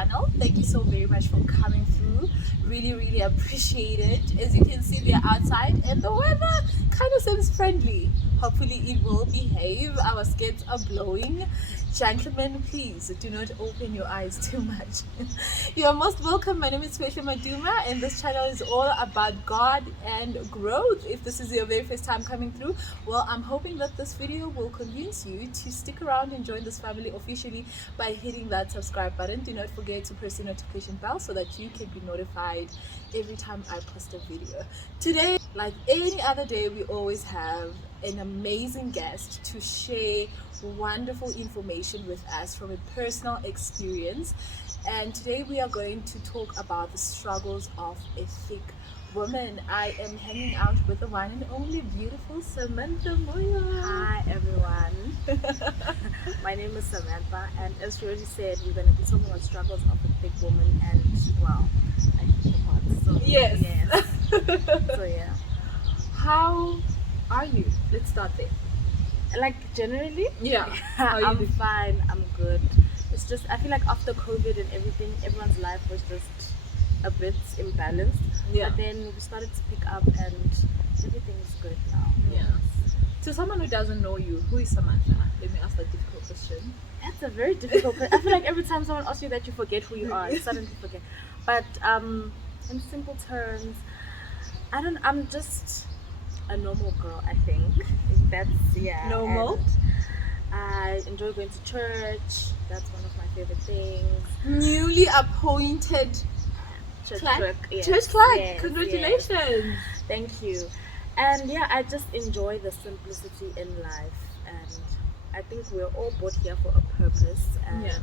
channel. Thank you so very much for coming through. Really appreciate it. As you can see, we are outside and the weather kind of seems friendly. Hopefully it will behave. Our skates are blowing. Gentlemen, please do not open your eyes too much. You are most welcome. My name is Samantha Moyo, and this channel is all about God and growth. If this is your very first time coming through, well, I'm hoping that this video will convince you to stick around and join this family officially by hitting that subscribe button. Do not forget to press the notification bell so that you can be notified every time I post a video. Today, like any other day, we always have an amazing guest to share wonderful information with us from a personal experience. And today we are going to talk about the struggles of a thick woman. I am hanging out with the one and only beautiful Samantha Moyo. Hi everyone, my name is Samantha, and as she already said, we're going to be talking about struggles of a thick woman, and wow, I hit the part. So Yes. So yeah, How are you? Let's start there. like generally, Yeah. How are you I'm doing? fine. I'm good. It's just I feel like after COVID and everything, everyone's life was just a bit imbalanced. Yeah. But then we started to pick up, and everything's good now. Yeah. To someone who doesn't know you, who is Samantha? Let me ask that difficult question. That's a very difficult question. I feel like every time someone asks you that, you forget who you are. You suddenly forget. But in simple terms, I'm just a normal girl, I think. That's Normal? And I enjoy going to church. That's one of my favorite things. Newly appointed Church clerk. clerk. Yes, Church clerk. yes, Congratulations. yes. Thank you. And yeah, I just enjoy the simplicity in life, and I think we're all brought here for a purpose, and Yeah.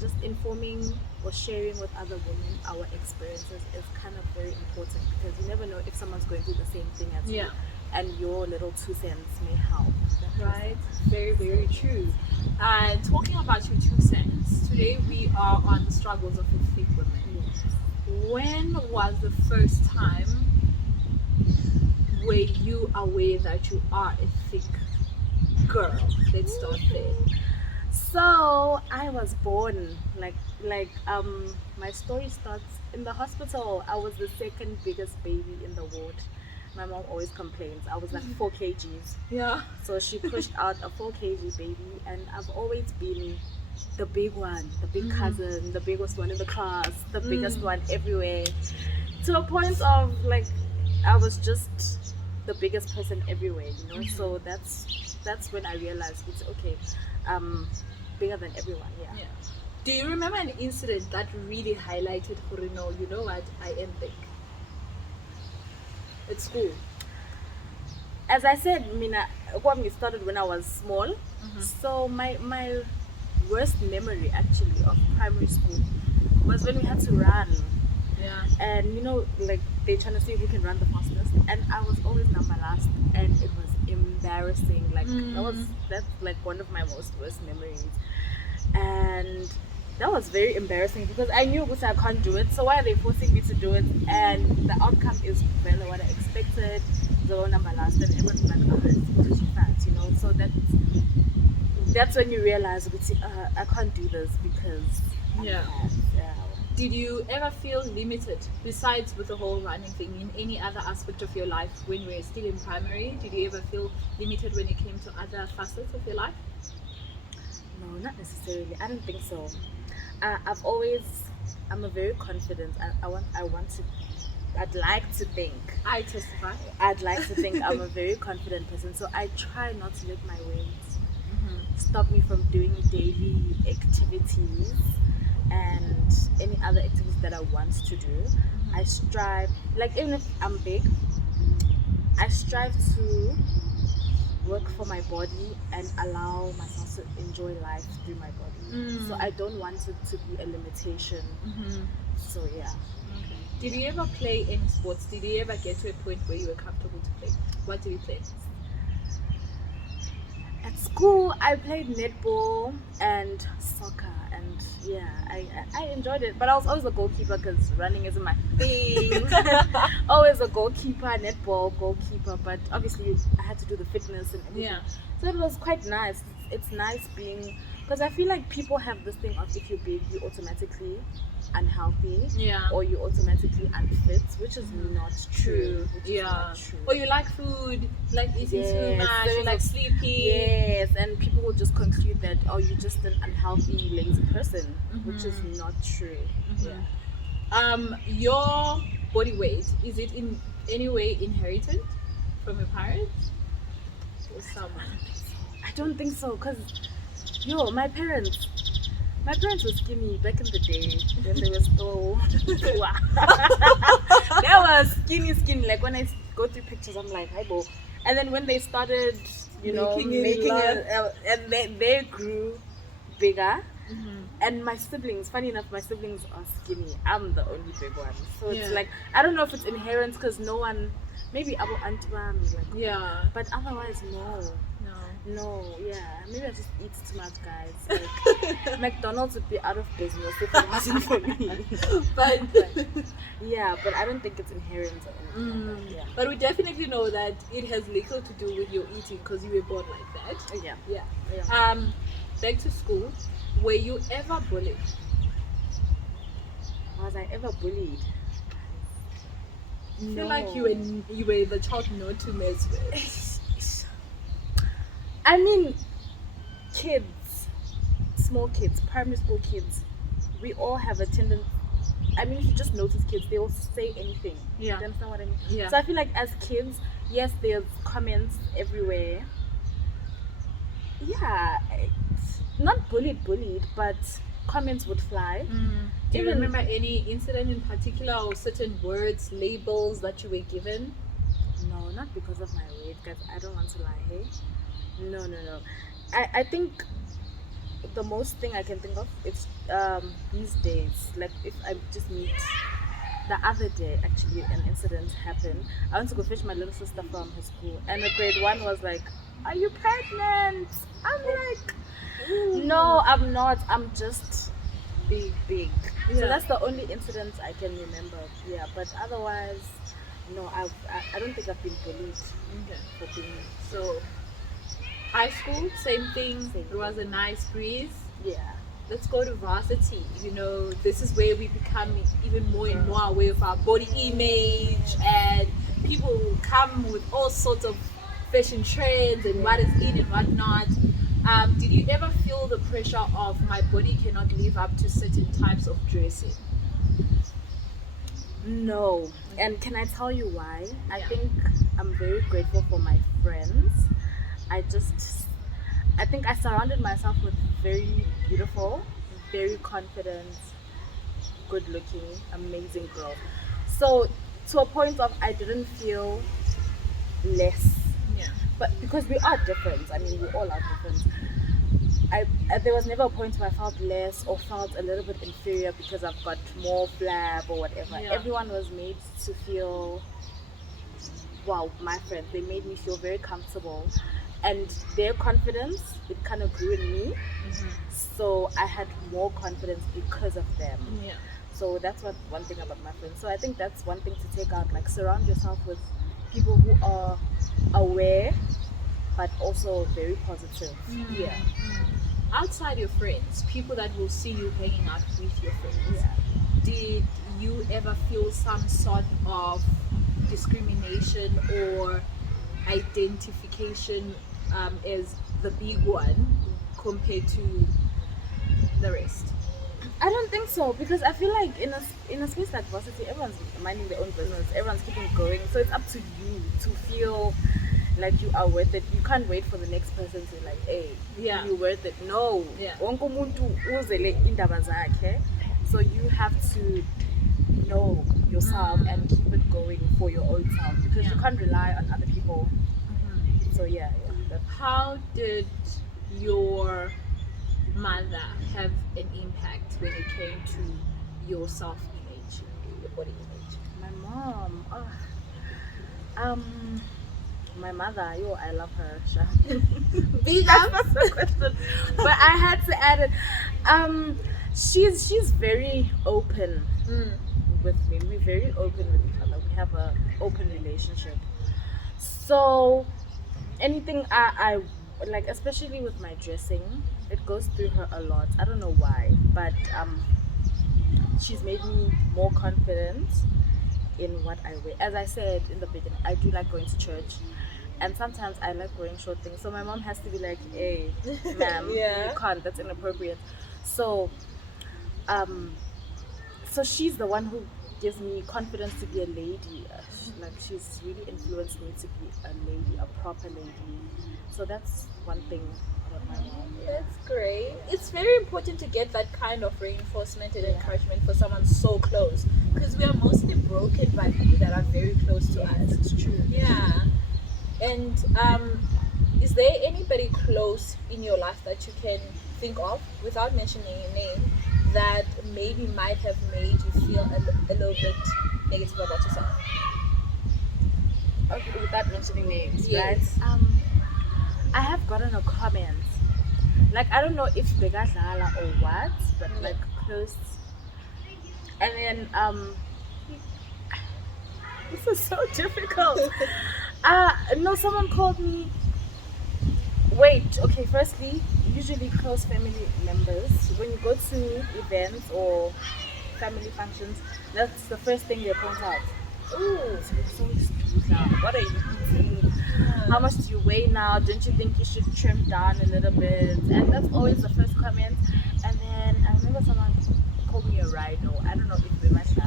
just informing or sharing with other women our experiences is kind of very important, because you never know if someone's going through the same thing as you, Yeah. and your little 2 cents may help. Right, very true. And talking about your 2 cents, today we are on the struggles of a thick woman. Yes. When was the first time were you aware that you are a thick girl? Let's start there. So I was born like my story starts in the hospital. I was the second biggest baby in the ward. My mom always complains. I was like 4 kgs. Yeah. So she pushed out a 4 kg baby, and I've always been the big one, the big cousin, the biggest one in the class, the biggest one everywhere. To a point of like I was just the biggest person everywhere, you know. So that's when I realized it's okay. Bigger than everyone, yeah. Yeah. Do you remember an incident that really highlighted no, you know what, I am big? At school. As I said, Mina, it started when I was small. So my worst memory actually of primary school was when we had to run. Yeah. And you know, like they're trying to see who can run the fastest, and I was always number last, and it was embarrassing. Like that's like one of my most worst memories, and that was very embarrassing because I knew I can't do it. So why are they forcing me to do it? And the outcome is well what I expected. The number last, and everyone's like, oh, it's because you're fat, you know. So that's when you realize, I can't do this because I'm Yeah. fat. Yeah. Did you ever feel limited, besides with the whole running thing, in any other aspect of your life when you were still in primary? Did you ever feel limited when it came to other facets of your life? No, not necessarily. I don't think so. I'm a very confident. I'd like to think. I testify. I'd like to think I'm a very confident person. So I try not to let my weight stop me from doing daily activities and any other activities that I want to do. I strive, like even if I'm big, I strive to work for my body and allow myself to enjoy life through my body. So I don't want it to be a limitation. So yeah. Okay. Did you ever play any sports? Did you ever get to a point where you were comfortable to play? What did you play? At school, I played netball and soccer, and yeah, I enjoyed it. But I was always a goalkeeper because running isn't my thing. Always a goalkeeper, netball goalkeeper. But obviously, I had to do the fitness and everything. Yeah. So it was quite nice. It's nice being, because I feel like people have this thing of if you're big, you automatically unhealthy, Yeah. or you automatically unfit, which is not true. Which is Yeah. not true. Or you like food, like eating too Yes, much, there you was like a- sleeping. Yes, and people will just conclude that, oh, you're just an unhealthy, lazy person, which is not true. Yeah. Your body weight, is it in any way inherited from your parents or someone? I don't think so, because, yo, my parents were skinny back in the day when they were still. They were skinny. Like when I go through pictures, I'm like, hi, bo. And then when they started, Making it making large. it, and they grew bigger. And my siblings, funny enough, my siblings are skinny. I'm the only big one. So it's Yeah. like, I don't know if it's inherent because no one, maybe Abu Antibam, like, Yeah. but otherwise, no. No. No, yeah. Maybe I just eat too much, guys. Like, McDonald's would be out of business if it wasn't for me. But Yeah, but I don't think it's inherent or anything like that. Yeah. but we definitely know that it has little to do with your eating because you were born like that. Yeah. Yeah. Back to school. Were you ever bullied? Was I ever bullied? I feel like you were the child not to mess with. I mean, kids, small kids, primary school kids, we all have a tendency. I mean, if you just notice kids, they will say anything. Yeah. You understand what I mean? Yeah. So I feel like as kids, yes, there's comments everywhere. Yeah, it's not bullied, but comments would fly. Do you Even- remember any incident in particular or certain words, labels that you were given? No, not because of my weight, guys. I don't want to lie, hey? No. I think the most thing I can think of, it's these days, like if I just meet, the other day actually an incident happened. I went to go fetch my little sister from her school, and the grade 1 was like, are you pregnant? I'm like, no, I'm not. I'm just big. So Yeah. that's the only incident I can remember. Yeah, but otherwise, no, I don't think I've been bullied Okay. for being. So, high school, same thing. Same It was a nice breeze. Yeah. Let's go to varsity. This is where we become even more and more aware of our body image, and people come with all sorts of fashion trends and what is in and what not. Did you ever feel the pressure of my body cannot live up to certain types of dressing? No. And can I tell you why? I Yeah. think I'm very grateful for my friends. I think I surrounded myself with very beautiful, very confident, good looking, amazing girls. So to a point of I didn't feel less. Yeah. But because we are different, I mean we all are different. There was never a point where I felt less or felt a little bit inferior because I've got more flab or whatever. Yeah. Everyone was made to feel, wow, my friends, they made me feel very comfortable, and their confidence, it kind of grew in me. So I had more confidence because of them. Yeah. So that's one thing about my friends. So I think that's one thing to take out, like surround yourself with people who are aware but also very positive. Yeah. Outside your friends, people that will see you hanging out with your friends, Yeah. did you ever feel some sort of discrimination or identification as the big one compared to the rest? I don't think so, because I feel like in a space like varsity, everyone's minding their own business, everyone's keeping going. So it's up to you to feel like you are worth it. You can't wait for the next person to like, hey, Yeah. you're worth it. No. Yeah. Wonke umuntu uzele indaba zakhe. So you have to know yourself and keep it going for your own self, because you Yeah. can't rely on other people. So yeah. How did your mother have an impact when it came to your self-image, your body image? My mom. My mother, yo, I love her. Sha. Big up. That's the question. But I had to add it. She's very open with me. We're very open with each other. We have a open relationship. So anything I like, especially with my dressing, it goes through her a lot. I don't know why, but she's made me more confident in what I wear. As I said in the beginning, I do like going to church, and sometimes I like wearing short things. So my mom has to be like, "Hey, ma'am, Yeah. you can't. That's inappropriate." So, um, so she's the one who gives me confidence to be a lady. Like she's really influenced me to be a lady, a proper lady. So that's one thing about my mom. Yeah. That's great. It's very important to get that kind of reinforcement and encouragement for someone so close, because we are mostly broken by people that are very close to us. It's true. Yeah. And is there anybody close in your life that you can think of, without mentioning a name, that maybe might have made you feel a little bit negative about yourself? Okay, without mentioning names, Yes. right? I have gotten a comment. Like I don't know if Begadlala or what, but Yeah. like close. And then this is so difficult. No, someone called me. Wait, okay. Firstly, usually close family members, when you go to events or family functions, that's the first thing they point out. Ooh. So what are you eating? How much do you weigh now? Don't you think you should trim down a little bit? And that's always the first comment. And then I remember someone called me a rhino. I don't know if they must like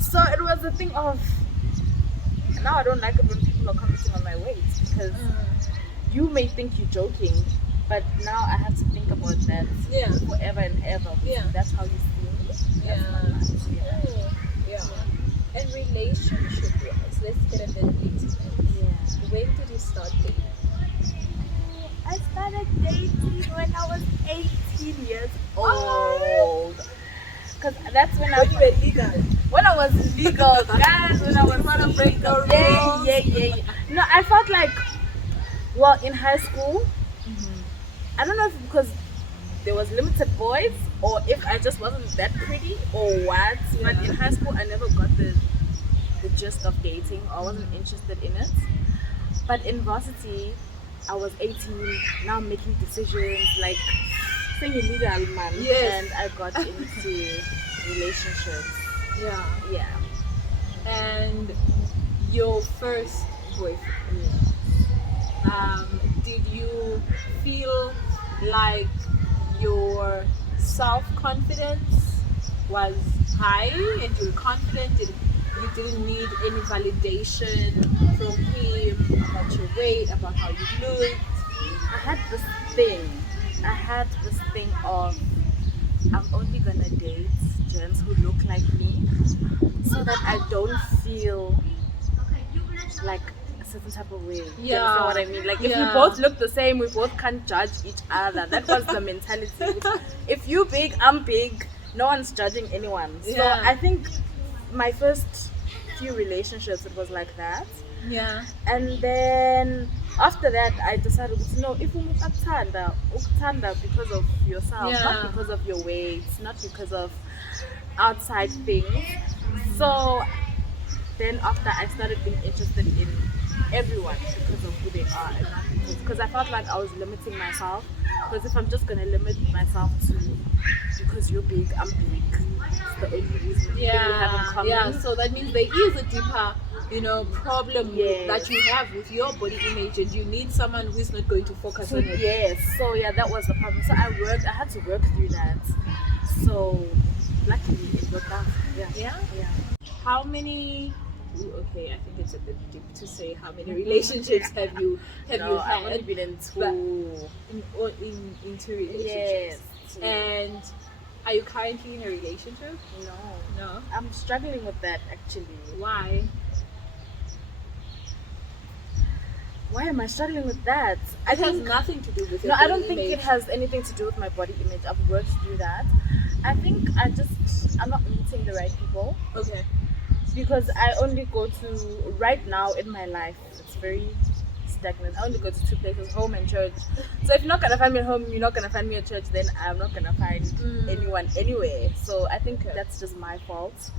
so it was a thing of, now I don't like it when people are commenting on my weight, because you may think you're joking, but now I have to think about that forever and ever. Yeah. That's how you see me. That's Yeah. not nice. Yeah. Ooh. Yeah. And relationship wise, let's get a little intimate. Yeah. When did you start dating? I started dating when I was 18 years Oh. old. Because that's when When you were legal. when I was legal, guys, when I was Want to break the rules? yeah. No, I felt like, well, in high school, I don't know if because there was limited boys or if I just wasn't that pretty or what. But in high school, I never got the gist of dating. I wasn't interested in it. But in varsity, I was 18, now making decisions like saying illegal man. Yes. And I got into relationships. Yeah. Yeah. And your first boyfriend, did you feel like your self-confidence was high and you were confident and you didn't need any validation from him about your weight, about how you looked? I had this thing. Of I'm only gonna date gents who look like me, so that I don't feel like a certain type of way. Do you understand what I mean? Like if we both look the same, we both can't judge each other. That was the mentality. If you big, I'm big. No one's judging anyone. So I think my first few relationships, it was like that. Yeah. And then after that, I decided, no, if you uktanda because of yourself, not because of your weight, not because of outside things. So then after, I started being interested in everyone because of who they are, and not because I felt like I was limiting myself. Because if I'm just gonna limit myself to because you're big, I'm big, it's the only reason we have in common. Yeah, so that means there is a deeper, problem that you have with your body image, and you need someone who's not going to focus on it. Yes, so that was the problem. So I had to work through that. So luckily it worked out. Yeah. How many? Okay, I think it's a bit deep to say how many relationships have you had. I've only been in two. In two relationships. Yes. And are you currently in a relationship? No. I'm struggling with that actually. Why? Why am I struggling with that? It has nothing to do with your No, body I don't think image. it has anything to do with my body image. I've worked through that. I think I'm not meeting the right people. Okay. because I only go to, right now in my life, it's very stagnant. I only go to two places, home and church. So if you're not gonna find me at home, you're not gonna find me at church, then I'm not gonna find anyone anywhere. So I think Okay. that's just my fault.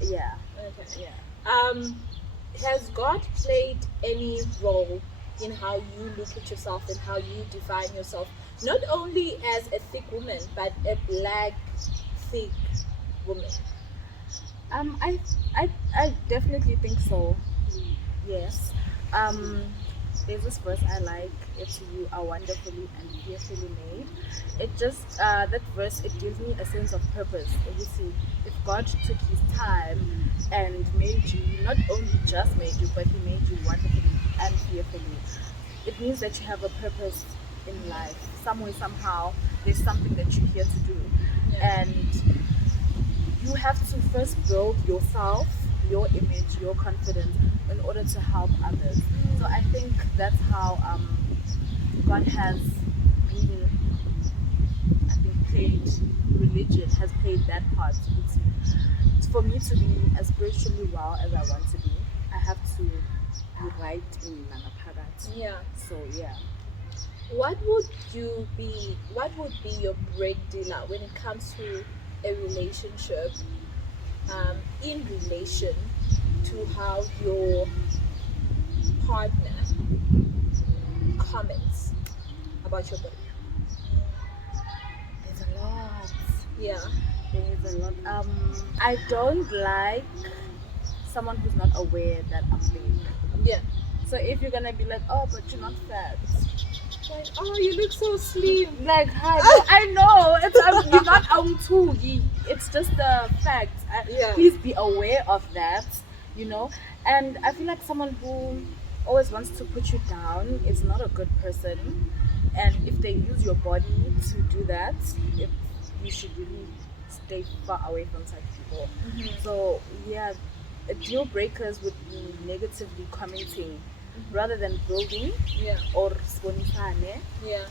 Yeah. Okay. Yeah. Has God played any role in how you look at yourself and how you define yourself, not only as a thick woman, but a black thick woman? I, I definitely think so. Yes. There's this verse I like. It's "You are wonderfully and fearfully made." It just that verse, it gives me a sense of purpose. You see, if God took His time and made you, not only just made you, but He made you wonderfully and fearfully, it means that you have a purpose in life. Some way, somehow, there's something that you're here to do, and you have to first build yourself, your image, your confidence in order to help others. So I think that's how God has been, I think, played, religion has played that part. For me to be as spiritually well as I want to be, I have to be right in Nanaparat. Yeah. So yeah. What would be your break dealer when it comes to a relationship, in relation to how your partner comments about your body? There's a lot. Yeah. There's a lot. I don't like someone who's not aware that I'm big. Yeah. So if you're gonna be like, oh, but you're not fat, Like, oh, you look so slim. like, hi, no, I know it's you're not too. It's just the fact. Yeah. Please be aware of that. You know, and I feel like someone who always wants to put you down is not a good person. And if they use your body to do that, if you should really stay far away from such people. So yeah, deal breakers would be negatively commenting rather than building Yeah. or sponisane. Yeah.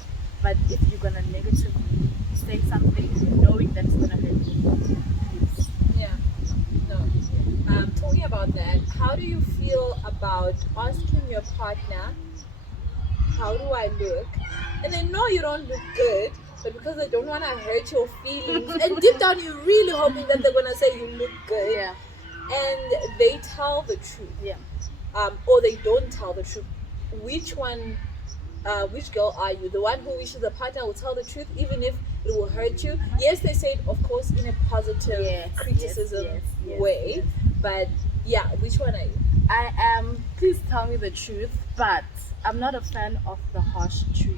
But if you're gonna negatively say something, knowing that's gonna hurt you, please. Yeah. No. Talking about that, how do you feel about asking your partner, how do I look? And they know you don't look good, but because they don't want to hurt your feelings, and deep down you're really hoping that they're going to say you look good, Yeah, and they tell the truth, yeah. or they don't tell the truth. Which one, which girl are you? The one who wishes the partner will tell the truth even if it will hurt you? Yes, they say it, of course, in a positive Yes, criticism yes, way, yes. but yeah, which one are you? I am. Please tell me the truth, but I'm not a fan of the harsh truth.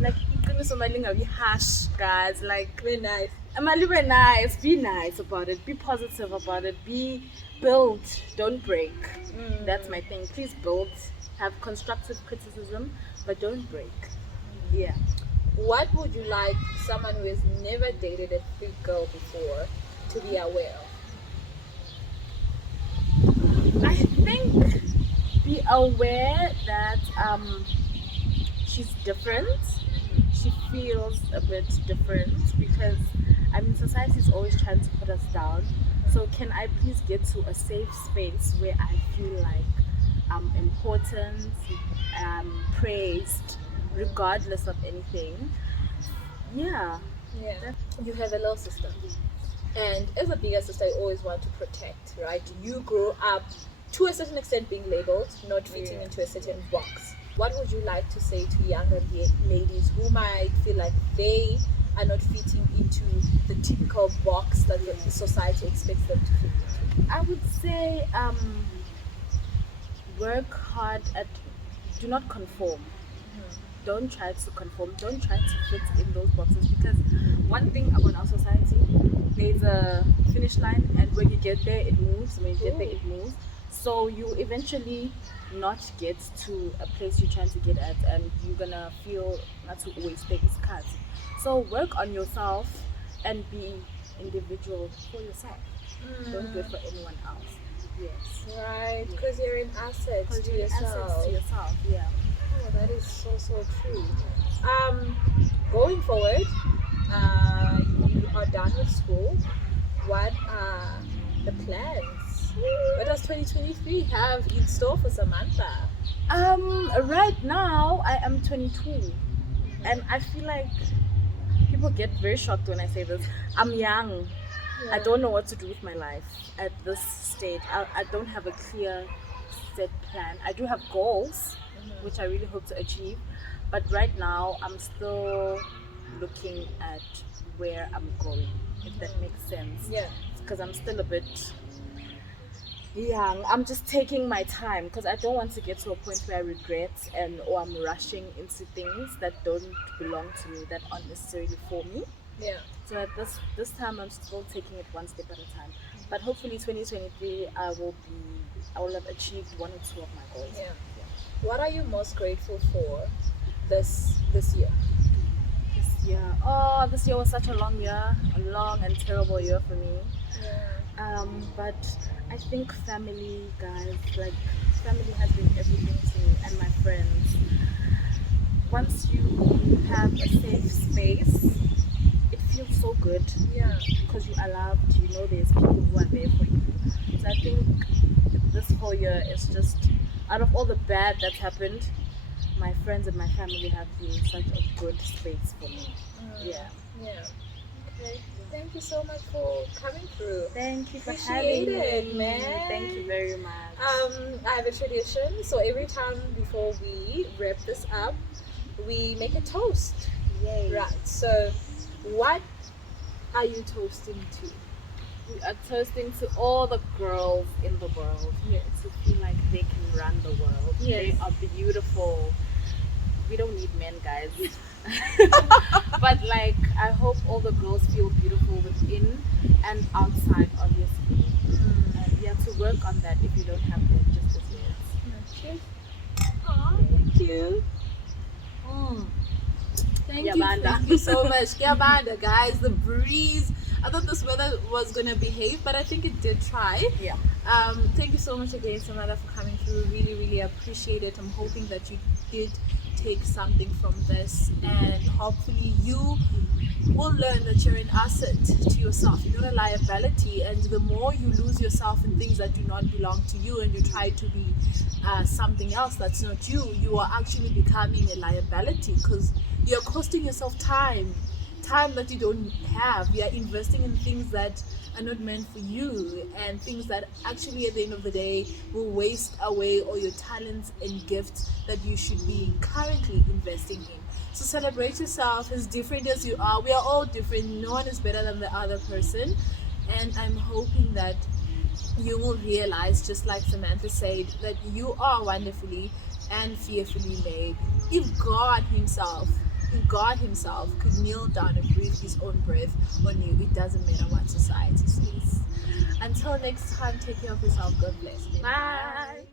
Like, be harsh, guys. Like, Very nice. I'm a little bit nice. Be nice about it. Be positive about it. Build. Don't break. That's my thing. Please build. Have constructive criticism, but don't break. Yeah. What would you like someone who has never dated a fit girl before to be aware of? I think be aware that she's different. She feels a bit different because I mean society is always trying to put us down. So can I please get to a safe space where I feel like I'm important, praised, regardless of anything? Yeah. Yeah. You have a little sister. And as a bigger sister, you always want to protect, right? You grow up to a certain extent being labeled, not fitting Yeah. into a certain box. What would you like to say to younger ladies who might feel like they are not fitting into the typical box that the society expects them to fit into? I would say work hard at, do not conform. Don't try to conform. Don't try to fit in those boxes because one thing about our society, there's a finish line, and when you get there, it moves. When you get there, it moves. So you eventually not get to a place you're trying to get at, and you're gonna feel not to always take this cut. So work on yourself and be individual for yourself. Don't do it for anyone else. Yes. Right, because you're an asset Because to you're an yourself. asset to yourself. Yeah. Oh, that is so true. Going forward, you are done with school. What are the plans What does 2023 have in store for Samantha? Right now I am 22, and I feel like people get very shocked when I say this. I'm young. I don't know what to do with my life at this stage. I don't have a clear set plan. I do have goals, which I really hope to achieve. But right now, I'm still looking at where I'm going, if that makes sense. Yeah. Because I'm still a bit young. I'm just taking my time because I don't want to get to a point where I regret or I'm rushing into things that don't belong to me, that aren't necessarily for me. Yeah. So at this time, I'm still taking it one step at a time. But hopefully, 2023, I will have achieved one or two of my goals. Yeah. What are you most grateful for this year? This year was such a long year, a long and terrible year for me. Yeah. But I think family, guys, like family has been everything to me, and my friends. Once you have a safe space, it feels so good. Yeah. Because you are loved, you know there's people who are there for you. So I think this whole year is just, out of all the bad that's happened, my friends and my family have been such a good space for me. Yeah. Yeah. Okay. Thank you so much for coming through. Thank you for Appreciate having it, me. man. Thank you very much. I have a tradition, so every time before we wrap this up, we make a toast. Yay. Right. So, what are you toasting to? We are toasting to all the girls in the world. Yes. To feel like they can run the world. Yes. They are beautiful. We don't need men, guys. But like, I hope all the girls feel beautiful within and outside, obviously. And we have to work on that if you don't have that just as yet. Okay. Aw, thank you. Thank you so much. Yabanda, guys. The breeze. I thought this weather was gonna behave, but I think it did try. Yeah. Thank you so much again, Samantha, for coming through. Really, really appreciate it. I'm hoping that you did take something from this, and hopefully you will learn that you're an asset to yourself. You're not a liability, and the more you lose yourself in things that do not belong to you, and you try to be something else that's not you, you are actually becoming a liability because you're costing yourself time that you don't have. You're investing in things that are not meant for you, and things that actually at the end of the day will waste away all your talents and gifts that you should be currently investing in. So celebrate yourself as different as you are. We are all different. No one is better than the other person, and I'm hoping that you will realize, just like Samantha said, that you are wonderfully and fearfully made. If God Himself could kneel down and breathe His own breath on you, it doesn't matter what society says. Until next time, take care of yourself. God bless. Bye.